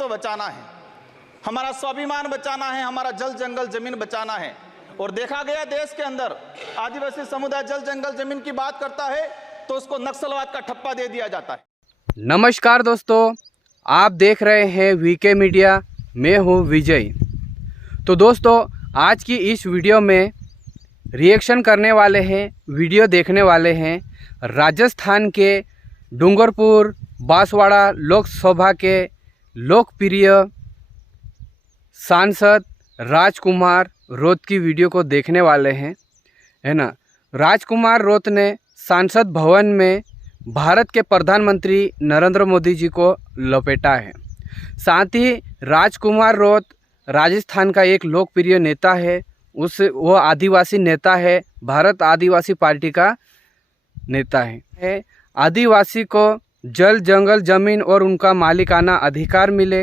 अस्तित्व बचाना है, हमारा स्वाभिमान बचाना है, हमारा जल जंगल जमीन बचाना है। और देखा गया देश के अंदर आदिवासी समुदाय जल जंगल जमीन की बात करता है तो उसको नक्सलवाद का ठप्पा दे दिया जाता है। नमस्कार दोस्तों, आप देख रहे हैं वीके मीडिया, मैं हूं विजय। तो दोस्तों, आज की इस वीडियो में रिएक्शन करने वाले हैं, वीडियो देखने वाले हैं राजस्थान के डूंगरपुर बांसवाड़ा लोकसभा के लोकप्रिय सांसद राजकुमार रोत की वीडियो को देखने वाले हैं, है ना। राजकुमार रोत ने सांसद भवन में भारत के प्रधानमंत्री नरेंद्र मोदी जी को लपेटा है। साथ ही राजकुमार रोत राजस्थान का एक लोकप्रिय नेता है, वो आदिवासी नेता है, भारत आदिवासी पार्टी का नेता है। आदिवासी को जल जंगल जमीन और उनका मालिकाना अधिकार मिले,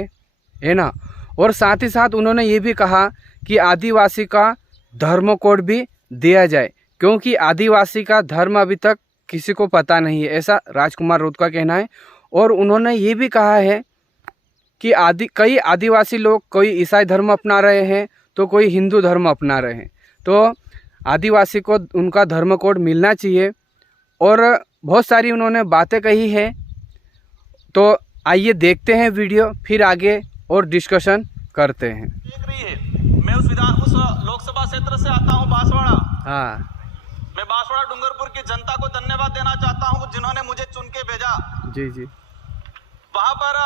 है ना। और साथ ही साथ उन्होंने ये भी कहा कि आदिवासी का धर्म कोड भी दिया जाए, क्योंकि आदिवासी का धर्म अभी तक किसी को पता नहीं है, ऐसा राजकुमार रोत का कहना है। और उन्होंने ये भी कहा है कि कई आदिवासी लोग कोई ईसाई धर्म अपना रहे हैं तो कोई हिंदू धर्म अपना रहे हैं, तो आदिवासी को उनका धर्म कोड मिलना चाहिए। और बहुत सारी उन्होंने बातें कही है। तो आइए देखते हैं वीडियो, फिर आगे और डिस्कशन करते हैं। देख रही है, मैं उस लोकसभा क्षेत्र से आता हूं, बांसवाड़ा। हाँ, मैं बांसवाड़ा डूंगरपुर की जनता को धन्यवाद देना चाहता हूं जिन्होंने मुझे चुन के भेजा। जी जी। वहां पर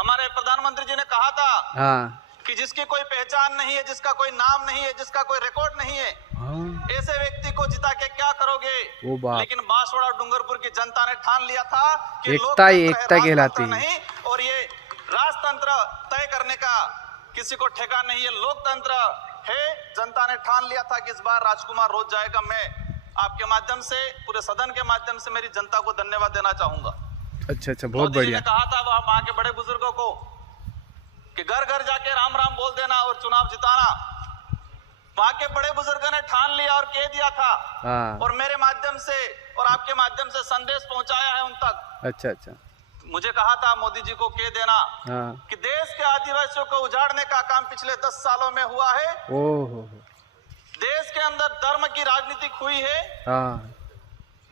हमारे प्रधानमंत्री जी ने कहा था हाँ कि जिसकी कोई पहचान नहीं है, जिसका कोई नाम नहीं है, जिसका कोई रिकॉर्ड नहीं है, हाँ, ऐसे व्यक्ति को जिता के क्या करोगे। वो बात। लेकिन बांसवाड़ा डूंगरपुर की जनता ने ठान लिया था कि एकता ही एकता कहलाती है नहीं, और ये राजतंत्र तय करने का किसी को ठेका नहीं है, लोकतंत्र है। जनता ने ठान लिया था कि इस बार राजकुमार रोत जाएगा। मैं आपके माध्यम से, पूरे सदन के माध्यम से मेरी जनता को धन्यवाद देना चाहूंगा। अच्छा, बहुत बढ़िया। कहा था वहां के बड़े बुजुर्गों को कि घर घर जाके राम राम बोल देना और चुनाव जिताना। वहां के बड़े बुजुर्गों ने ठान लिया और कह दिया था। हाँ। और मेरे माध्यम से और आपके माध्यम से संदेश पहुंचाया है उन तक। अच्छा। मुझे कहा था मोदी जी को कह देना हाँ। कि देश के आदिवासियों को उजाड़ने का काम पिछले 10 सालों में हुआ है। ओहो। देश के अंदर धर्म की राजनीति हुई है। हाँ।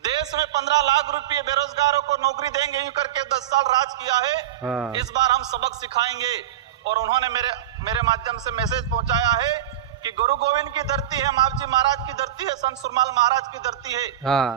देश में 15 लाख रुपए बेरोजगारों को नौकरी देंगे यूं करके 10 साल राज किया है। हाँ। इस बार हम सबक सिखाएंगे। और उन्होंने मेरे माध्यम से मैसेज पहुंचाया है कि गुरु गोविंद की धरती है, मावजी महाराज की धरती है, संत सुरमाल महाराज की धरती है। हाँ।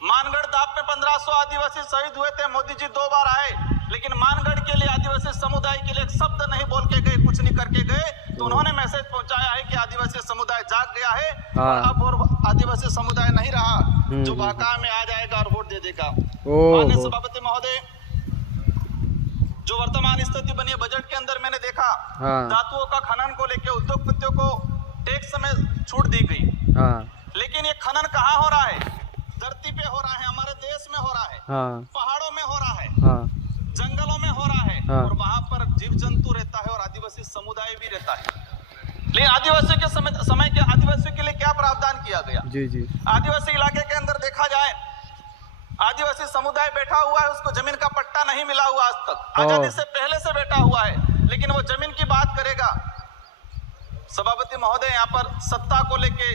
मानगढ़ दाप में 1500 आदिवासी शहीद हुए थे। मोदी जी 2 बार आए, लेकिन मानगढ़ के लिए आदिवासी समुदाय के लिए एक शब्द नहीं बोल के गए, कुछ नहीं करके गए। तो उन्होंने मैसेज पहुंचाया है कि आदिवासी समुदाय जाग गया है। हाँ। अब और आदिवासी समुदाय नहीं रहा जो बाका में आ जाएगा और वोट दे देगा। माननीय सभापति महोदय, जो वर्तमान स्थिति बनी है बजट के अंदर मैंने देखा, हाँ। धातुओं का खनन को लेकर उद्योगपतियों को टैक्स में छूट दी गई। हाँ। लेकिन ये खनन कहाँ हो रहा है? धरती पे हो रहा है, हमारे देश में हो रहा है। हाँ। पहाड़ों में हो रहा है। हाँ। जंगलों में हो रहा है। हाँ। और वहां पर जीव जंतु रहता है और आदिवासी समुदाय भी रहता है। लेकिन आदिवासियों के समय के आदिवासियों के लिए क्या प्रावधान किया गया? जी जी। आदिवासी इलाके के अंदर देखा जाए, आदिवासी समुदाय बैठा हुआ है, उसको जमीन का पट्टा नहीं मिला हुआ आज तक। आजादी से पहले से बैठा हुआ है, लेकिन वो जमीन की बात करेगा। सभापति महोदय, यहाँ पर सत्ता को लेके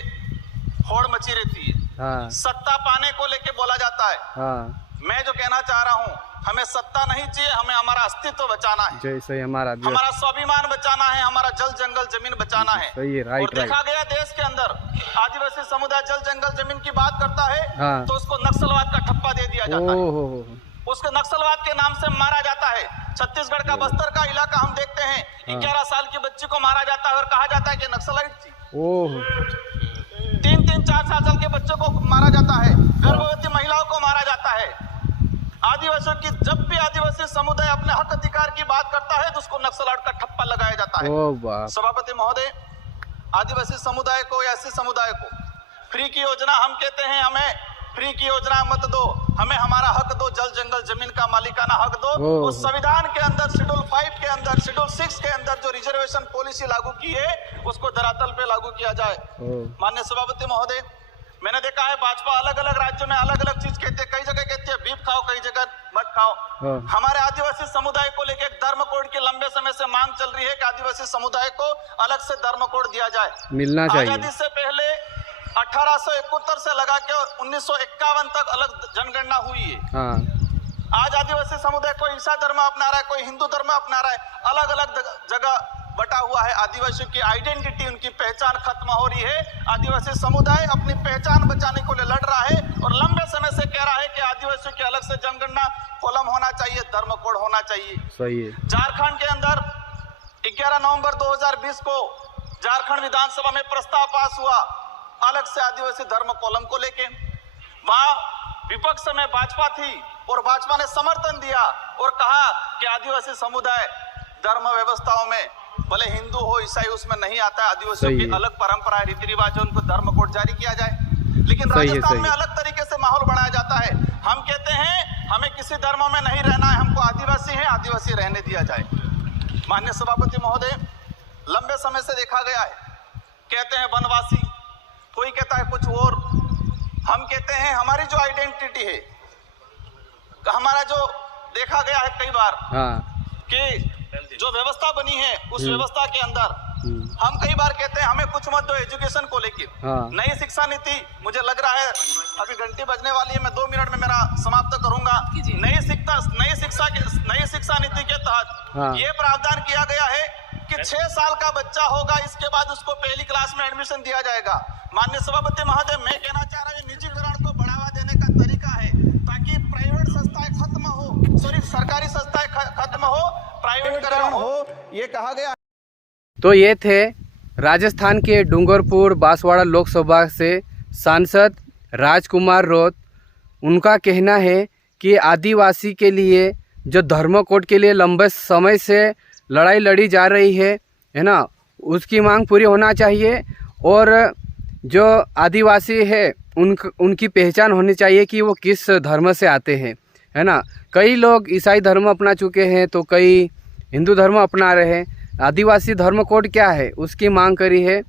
होड़ मची रहती है। हाँ। सत्ता पाने को लेके बोला जाता है। हाँ। मैं जो कहना चाह रहा हूँ, हमें सत्ता नहीं चाहिए, हमें हमारा अस्तित्व बचाना है, जैसे हमारा स्वाभिमान बचाना है, हमारा जल जंगल जमीन बचाना है। सही है, राइट। और देखा गया देश के अंदर आदिवासी समुदाय जल जंगल जमीन की बात करता है। हाँ। तो उसको नक्सलवाद का ठप्पा दे दिया जाता है। उसको नक्सलवाद के नाम से मारा जाता है। छत्तीसगढ़ का बस्तर का इलाका हम देखते हैं, 11 साल की बच्ची को मारा जाता है और कहा जाता है कि नक्सलाइट थी। 3-4 साल के बच्चों को मारा जाता है, गर्भवती महिलाओं को मारा जाता है। आदिवासियों की, जब भी आदिवासी समुदाय अपने हक अधिकार की बात करता है तो उसको नक्सलवाद का ठप्पा लगाया जाता है। सभापति महोदय, आदिवासी समुदाय को या एससी समुदाय को फ्री की योजना हम कहते हैं, हमें फ्री की योजना मत दो, हमें हमारा हक दो, जल जंगल जमीन का मालिकाना हक दो। उस संविधान के अंदर शेड्यूल 5 के अंदर, शेड्यूल 6 के अंदर जो रिजर्वेशन पॉलिसी लागू की है उसको धरातल पे लागू किया जाए। माननीय सभापति महोदय, मैंने देखा है भाजपा अलग अलग राज्यों में अलग अलग चीज कहते हैं, कई जगह कहती है बीफ खाओ, कई जगह मत खाओ। हमारे आदिवासी समुदाय को लेकर एक धर्म कोड की लंबे समय से मांग चल रही है कि आदिवासी समुदाय को अलग से धर्म कोड दिया जाए, मिलना चाहिए। आजादी से पहले 1871 से लगा के 1951 तक अलग जनगणना हुई है। आज आदिवासी समुदाय कोई ईसा धर्म अपना रहा है, कोई हिंदू धर्म अपना रहा है, अलग अलग जगह बटा हुआ है। आदिवासियों की आइडेंटिटी, उनकी पहचान खत्म हो रही है। आदिवासी समुदाय अपनी पहचान बचाने को लिए लड़ रहा है और लंबे समय से कह रहा है कि आदिवासियों की अलग से जनगणना कॉलम होना चाहिए, धर्म कोड होना चाहिए। सही है। झारखंड के अंदर 11 नवंबर 2020 को झारखंड विधानसभा में प्रस्ताव पास हुआ अलग से आदिवासी धर्म कॉलम को लेके। वहां विपक्ष में भाजपा थी और भाजपा ने समर्थन दिया और कहा कि आदिवासी समुदाय धर्म व्यवस्थाओं में भले हिंदू हो ईसाई उसमें नहीं आता है, आदिवासियों की अलग परंपरा रीति रिवाज है, उनको धर्म कोड जारी किया जाए। लेकिन राजस्थान में अलग तरीके से माहौल बनाया जाता है। हम कहते हैं हमें किसी धर्म में नहीं रहना है, हमको आदिवासी है, आदिवासी रहने दिया जाए। माननीय सभापति महोदय, लंबे समय से देखा गया है, कहते हैं वनवासी, कोई कहता है कुछ और। हम कहते हैं हमारी जो आइडेंटिटी है, हमारा जो देखा गया है कई बार कि जो व्यवस्था बनी है उस व्यवस्था के अंदर हम कई बार कहते हैं हमें कुछ मत दो एजुकेशन को लेकर। नई शिक्षा नीति, मुझे लग रहा है अभी घंटी बजने वाली है, मैं 2 मिनट में मेरा समाप्त करूंगा। नई शिक्षा नीति के तहत ये प्रावधान किया गया है कि 6 साल का बच्चा होगा, इसके बाद उसको पहली क्लास में एडमिशन दिया जाएगा। माननीय सभापति महोदय, मैं कहना चाह रहा हूँ निजीकरण को बढ़ावा देने का तरीका है ताकि प्राइवेट संस्थाएं खत्म हो, सरकारी संस्थाएं खत्म हो, प्राइवेटीकरण हो, ये कहा गया। तो ये थे राजस्थान के डूंगरपुर बांसवाड़ा लोकसभा से सांसद राजकुमार रोत। उनका कहना है कि आदिवासी के लिए जो धर्म कोड के लिए लंबे समय से लड़ाई लड़ी जा रही है ना, उसकी मांग पूरी होना चाहिए और जो आदिवासी है उनकी पहचान होनी चाहिए कि वो किस धर्म से आते हैं, है ना। कई लोग ईसाई धर्म अपना चुके हैं तो कई हिंदू धर्म अपना रहे हैं। आदिवासी धर्म कोड क्या है उसकी मांग करी है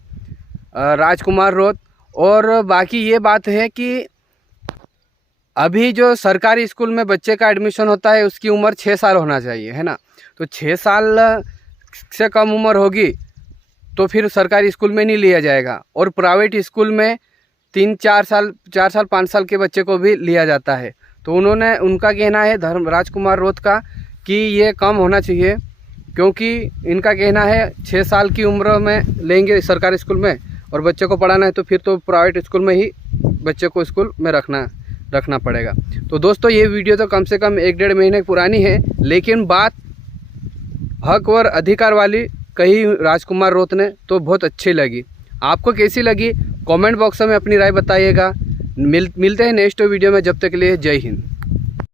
राजकुमार रोत। और बाकी ये बात है कि अभी जो सरकारी स्कूल में बच्चे का एडमिशन होता है उसकी उम्र 6 साल होना चाहिए, है ना। तो 6 साल से कम उम्र होगी तो फिर सरकारी स्कूल में नहीं लिया जाएगा और प्राइवेट स्कूल में 3-4 साल 5 साल के बच्चे को भी लिया जाता है। तो उनका कहना है राजकुमार रोत का कि ये कम होना चाहिए, क्योंकि इनका कहना है 6 साल की उम्र में लेंगे सरकारी स्कूल में और बच्चे को पढ़ाना है तो फिर तो प्राइवेट स्कूल में ही बच्चे को स्कूल में रखना पड़ेगा। तो दोस्तों, ये वीडियो तो कम से कम 1-1.5 महीने पुरानी है, लेकिन बात हक और अधिकार वाली कही राजकुमार रोत ने तो बहुत अच्छी लगी। आपको कैसी लगी कमेंट बॉक्स में अपनी राय बताइएगा। मिलते हैं नेक्स्ट वीडियो में, जब तक के लिए जय हिंद।